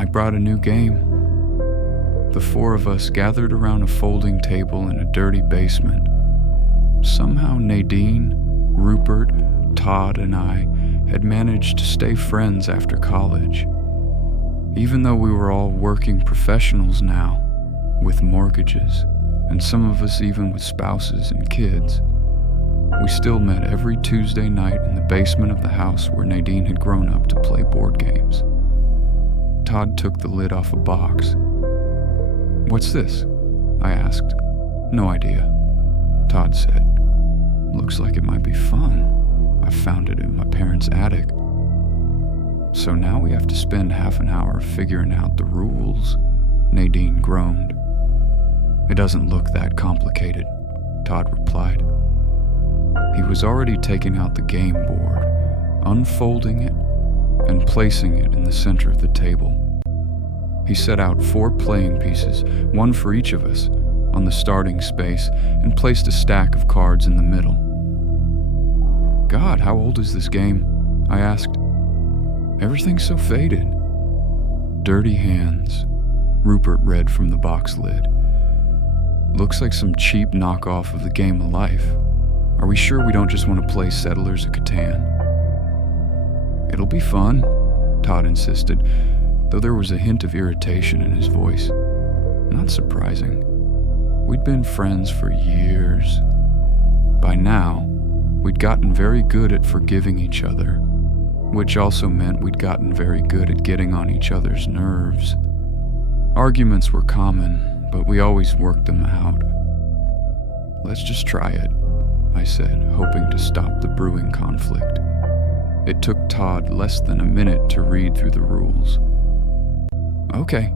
I brought a new game. The four of us gathered around a folding table in a dirty basement. Somehow Nadine, Rupert, Todd, and I had managed to stay friends after college. Even though we were all working professionals now, with mortgages, and some of us even with spouses and kids, we still met every Tuesday night in the basement of the house where Nadine had grown up to play board games. Todd took the lid off a box. "What's this?" I asked. "No idea," Todd said. "Looks like it might be fun. I found it in my parents' attic." "So now we have to spend half an hour figuring out the rules," Nadine groaned. "It doesn't look that complicated," Todd replied. He was already taking out the game board, unfolding it, and placing it in the center of the table. He set out 4 playing pieces, one for each of us, on the starting space and placed a stack of cards in the middle. "God, how old is this game?" I asked. "Everything's so faded." "Dirty Hands," Rupert read from the box lid. "Looks like some cheap knockoff of the Game of Life. Are we sure we don't just want to play Settlers of Catan?" "It'll be fun," Todd insisted, though there was a hint of irritation in his voice. Not surprising. We'd been friends for years. By now, we'd gotten very good at forgiving each other, which also meant we'd gotten very good at getting on each other's nerves. Arguments were common, but we always worked them out. "Let's just try it," I said, hoping to stop the brewing conflict. It took Todd less than a minute to read through the rules. "Okay,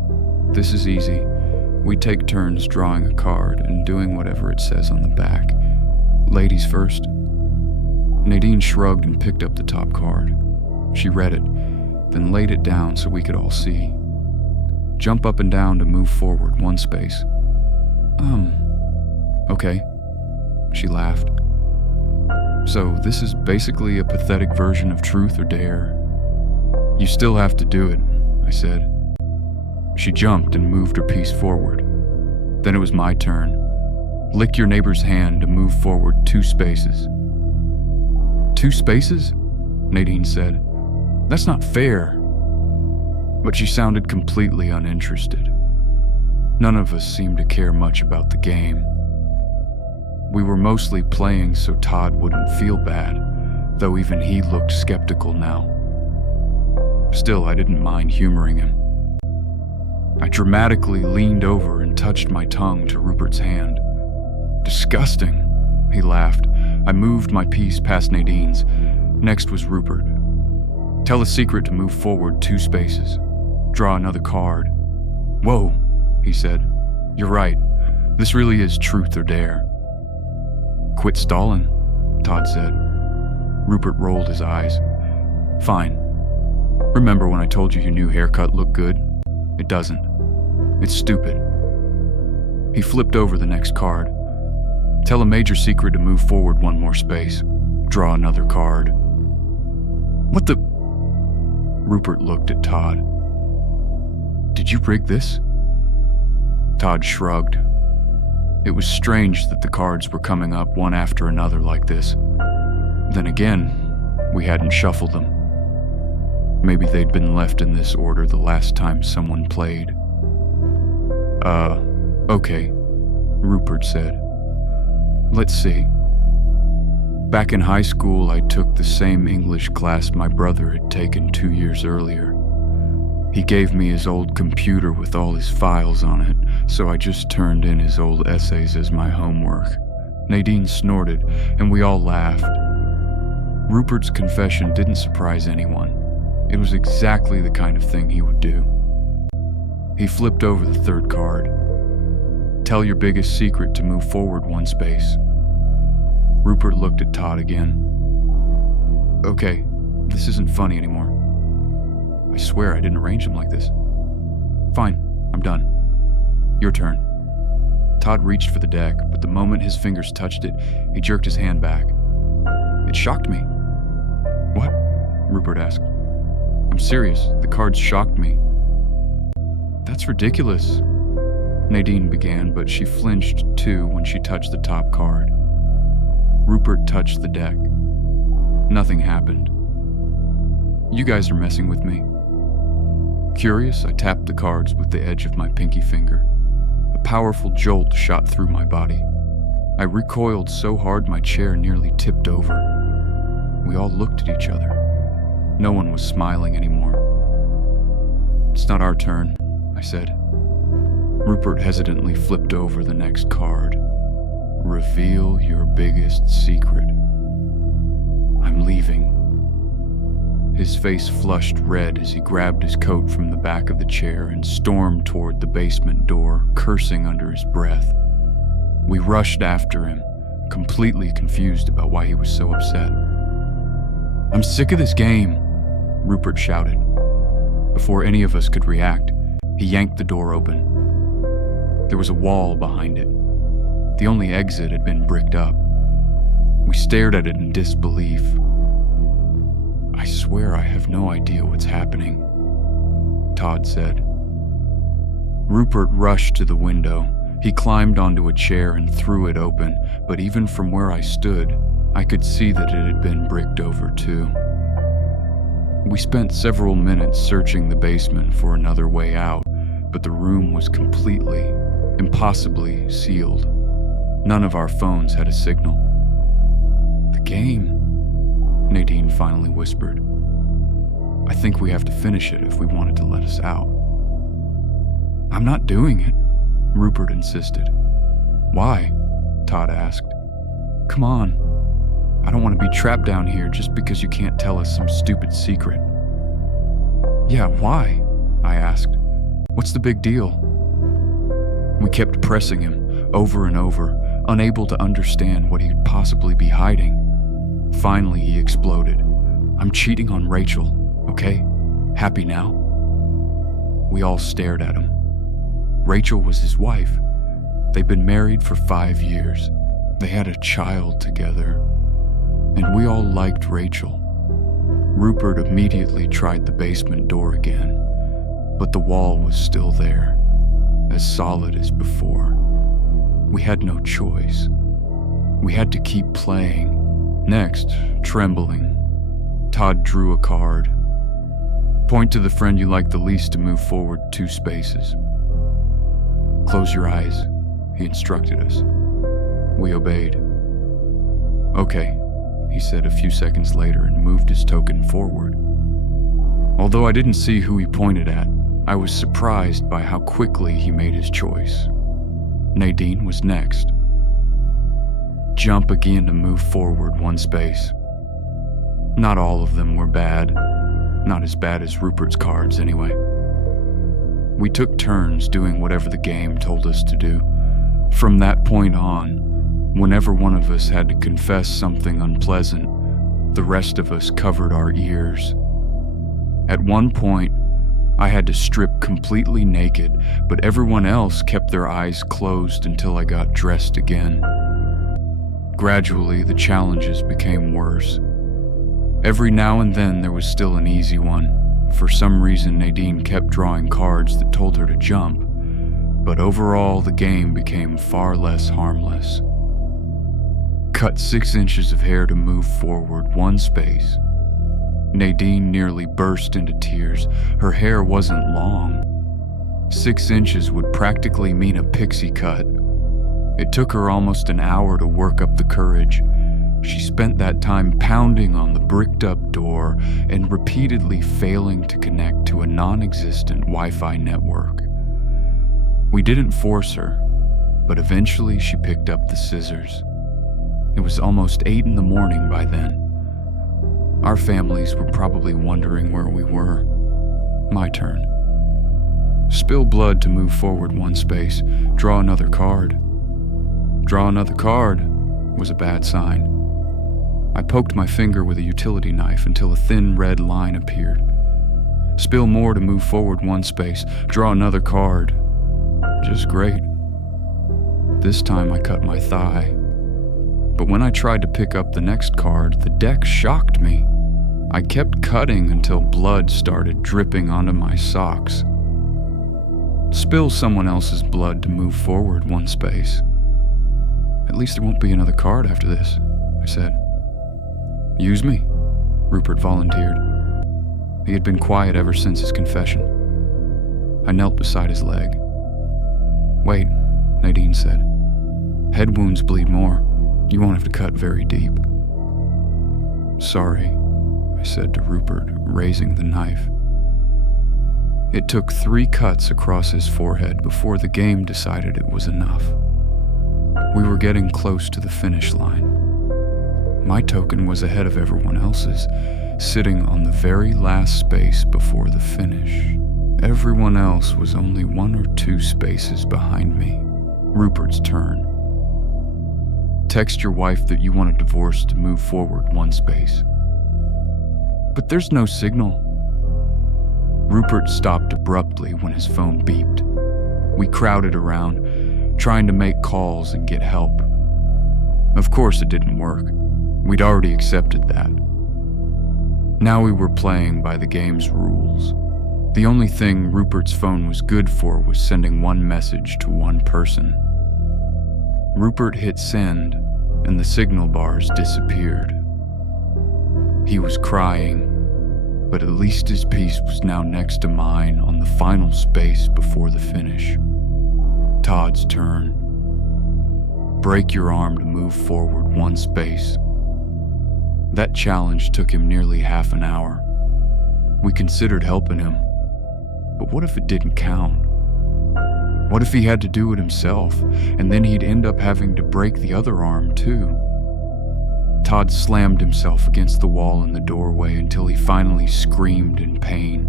this is easy. We take turns drawing a card and doing whatever it says on the back. Ladies first." Nadine shrugged and picked up the top card. She read it, then laid it down so we could all see. "Jump up and down to move forward 1 space." Okay," she laughed. "So this is basically a pathetic version of Truth or Dare." "You still have to do it," I said. She jumped and moved her piece forward. Then it was my turn. "Lick your neighbor's hand to move forward 2 spaces." "2 spaces?" Nadine said. "That's not fair." But she sounded completely uninterested. None of us seemed to care much about the game. We were mostly playing so Todd wouldn't feel bad, though even he looked skeptical now. Still, I didn't mind humoring him. I dramatically leaned over and touched my tongue to Rupert's hand. "Disgusting," he laughed. I moved my piece past Nadine's. Next was Rupert. "Tell a secret to move forward 2 spaces. Draw another card." "Whoa," he said. "You're right. This really is Truth or Dare." "Quit stalling," Todd said. Rupert rolled his eyes. "Fine. Remember when I told you your new haircut looked good? It doesn't. It's stupid." He flipped over the next card. "Tell a major secret to move forward 1 more space. Draw another card." "What the?" Rupert looked at Todd. "Did you rig this?" Todd shrugged. It was strange that the cards were coming up one after another like this. Then again, we hadn't shuffled them. Maybe they'd been left in this order the last time someone played. Okay," Rupert said. "Let's see. Back in high school, I took the same English class my brother had taken 2 years earlier. He gave me his old computer with all his files on it, so I just turned in his old essays as my homework." Nadine snorted, and we all laughed. Rupert's confession didn't surprise anyone. It was exactly the kind of thing he would do. He flipped over the 3rd card. "Tell your biggest secret to move forward 1 space." Rupert looked at Todd again. "Okay, this isn't funny anymore. I swear I didn't arrange them like this." "Fine, I'm done. Your turn." Todd reached for the deck, but the moment his fingers touched it, he jerked his hand back. It shocked me. "What?" Rupert asked. "I'm serious, the cards shocked me." That's ridiculous, Nadine began, but she flinched too when she touched the top card. Rupert touched the deck. Nothing happened. You guys are messing with me. Curious, I tapped the cards with the edge of my pinky finger. A powerful jolt shot through my body. I recoiled so hard my chair nearly tipped over. We all looked at each other. No one was smiling anymore. It's not our turn, I said. Rupert hesitantly flipped over the next card. Reveal your biggest secret. I'm leaving. His face flushed red as he grabbed his coat from the back of the chair and stormed toward the basement door, cursing under his breath. We rushed after him, completely confused about why he was so upset. I'm sick of this game, Rupert shouted. Before any of us could react, he yanked the door open. There was a wall behind it. The only exit had been bricked up. We stared at it in disbelief. I swear I have no idea what's happening, Todd said. Rupert rushed to the window. He climbed onto a chair and threw it open, but even from where I stood, I could see that it had been bricked over too. We spent several minutes searching the basement for another way out, but the room was completely, impossibly sealed. None of our phones had a signal. The game, Nadine finally whispered. I think we have to finish it if we want it to let us out. I'm not doing it, Rupert insisted. Why? Todd asked. Come on. I don't want to be trapped down here just because you can't tell us some stupid secret. Yeah, why? I asked. What's the big deal? We kept pressing him over and over, unable to understand what he could possibly be hiding. Finally, he exploded. I'm cheating on Rachel, okay? Happy now? We all stared at him. Rachel was his wife. They'd been married for 5 years. They had a child together. And we all liked Rachel. Rupert immediately tried the basement door again, but the wall was still there, as solid as before. We had no choice. We had to keep playing. Next, trembling, Todd drew a card. Point to the friend you like the least to move forward 2 spaces. Close your eyes, he instructed us. We obeyed. Okay, he said a few seconds later and moved his token forward. Although I didn't see who he pointed at, I was surprised by how quickly he made his choice. Nadine was next. Jump again to move forward 1 space. Not all of them were bad. Not as bad as Rupert's cards, anyway. We took turns doing whatever the game told us to do. From that point on, whenever one of us had to confess something unpleasant, the rest of us covered our ears. At one point, I had to strip completely naked, but everyone else kept their eyes closed until I got dressed again. Gradually, the challenges became worse. Every now and then there was still an easy one. For some reason, Nadine kept drawing cards that told her to jump, but overall the game became far less harmless. Cut 6 inches of hair to move forward 1 space. Nadine nearly burst into tears. Her hair wasn't long. 6 inches would practically mean a pixie cut. It took her almost an hour to work up the courage. She spent that time pounding on the bricked-up door and repeatedly failing to connect to a non-existent Wi-Fi network. We didn't force her, but eventually she picked up the scissors. It was almost 8 in the morning by then. Our families were probably wondering where we were. My turn. Spill blood to move forward 1 space. Draw another card. Draw another card was a bad sign. I poked my finger with a utility knife until a thin red line appeared. Spill more to move forward 1 space. Draw another card. Just great. This time I cut my thigh. But when I tried to pick up the next card, the deck shocked me. I kept cutting until blood started dripping onto my socks. spill someone else's blood to move forward one space. At least there won't be another card after this, I said. Use me, Rupert volunteered. He had been quiet ever since his confession. I knelt beside his leg. Wait, Nadine said. Head wounds bleed more. You won't have to cut very deep. Sorry, I said to Rupert, raising the knife. It took 3 cuts across his forehead before the game decided it was enough. We were getting close to the finish line. My token was ahead of everyone else's, sitting on the very last space before the finish. Everyone else was only 1 or 2 spaces behind me. Rupert's turn. Text your wife that you want a divorce to move forward 1 space. But there's no signal. Rupert stopped abruptly when his phone beeped. We crowded around, trying to make calls and get help. Of course it didn't work. We'd already accepted that. Now we were playing by the game's rules. The only thing Rupert's phone was good for was sending 1 message to 1 person. Rupert hit send, and the signal bars disappeared. He was crying, but at least his piece was now next to mine on the final space before the finish. Todd's turn. Break your arm to move forward 1 space. That challenge took him nearly half an hour. We considered helping him, but what if it didn't count? What if he had to do it himself, and then he'd end up having to break the other arm too? Todd slammed himself against the wall in the doorway until he finally screamed in pain.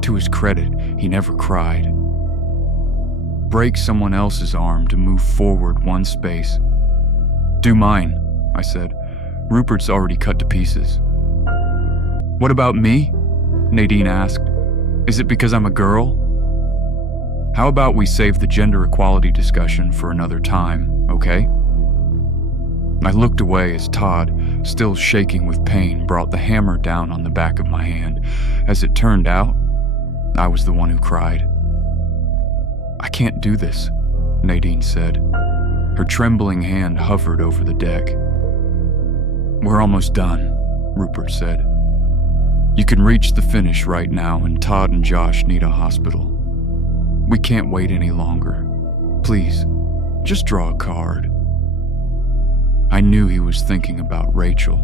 To his credit, he never cried. Break someone else's arm to move forward 1 space. Do mine, I said. Rupert's already cut to pieces. What about me? Nadine asked. Is it because I'm a girl? How about we save the gender equality discussion for another time, okay? I looked away as Todd, still shaking with pain, brought the hammer down on the back of my hand. As it turned out, I was the one who cried. I can't do this, Nadine said. Her trembling hand hovered over the deck. We're almost done, Rupert said. You can reach the finish right now, and Todd and Josh need a hospital. We can't wait any longer. Please, just draw a card. I knew he was thinking about Rachel.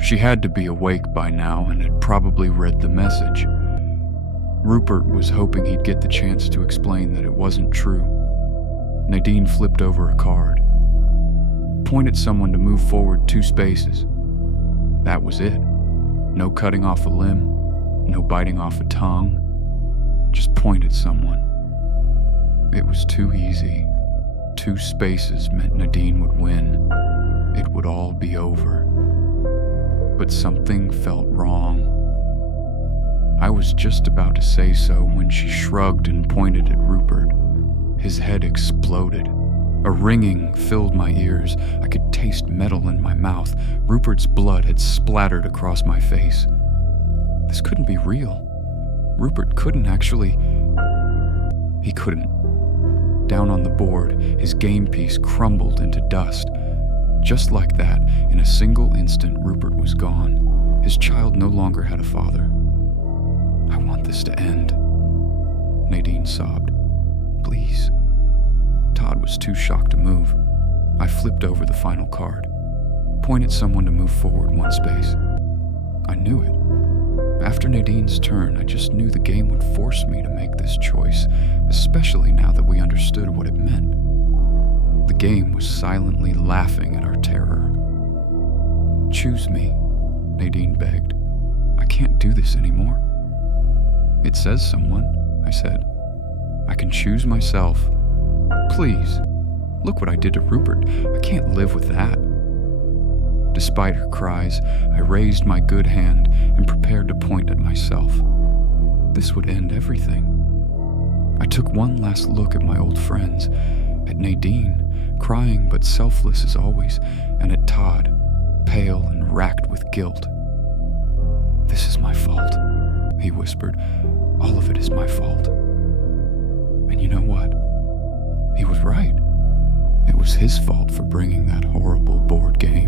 She had to be awake by now and had probably read the message. Rupert was hoping he'd get the chance to explain that it wasn't true. Nadine flipped over a card. Point at someone to move forward 2 spaces. That was it. No cutting off a limb, no biting off a tongue. Just point at someone. It was too easy. 2 spaces meant Nadine would win. It would all be over. But something felt wrong. I was just about to say so when she shrugged and pointed at Rupert. His head exploded. A ringing filled my ears. I could taste metal in my mouth. Rupert's blood had splattered across my face. This couldn't be real. Rupert couldn't actually... He couldn't. Down on the board, his game piece crumbled into dust. Just like that, in a single instant, Rupert was gone. His child no longer had a father. I want this to end, Nadine sobbed. Please. Todd was too shocked to move. I flipped over the final card. Point at someone to move forward 1 space. I knew it. After Nadine's turn, I just knew the game would force me to make this choice, especially now that we understood what it meant. The game was silently laughing at our terror. Choose me, Nadine begged. I can't do this anymore. It says someone, I said. I can choose myself. Please, look what I did to Rupert. I can't live with that. Despite her cries, I raised my good hand and prepared to point at myself. This would end everything. I took one last look at my old friends, at Nadine, crying but selfless as always, and at Todd, pale and racked with guilt. This is my fault, he whispered. All of it is my fault. He was right. It was his fault for bringing that horrible board game.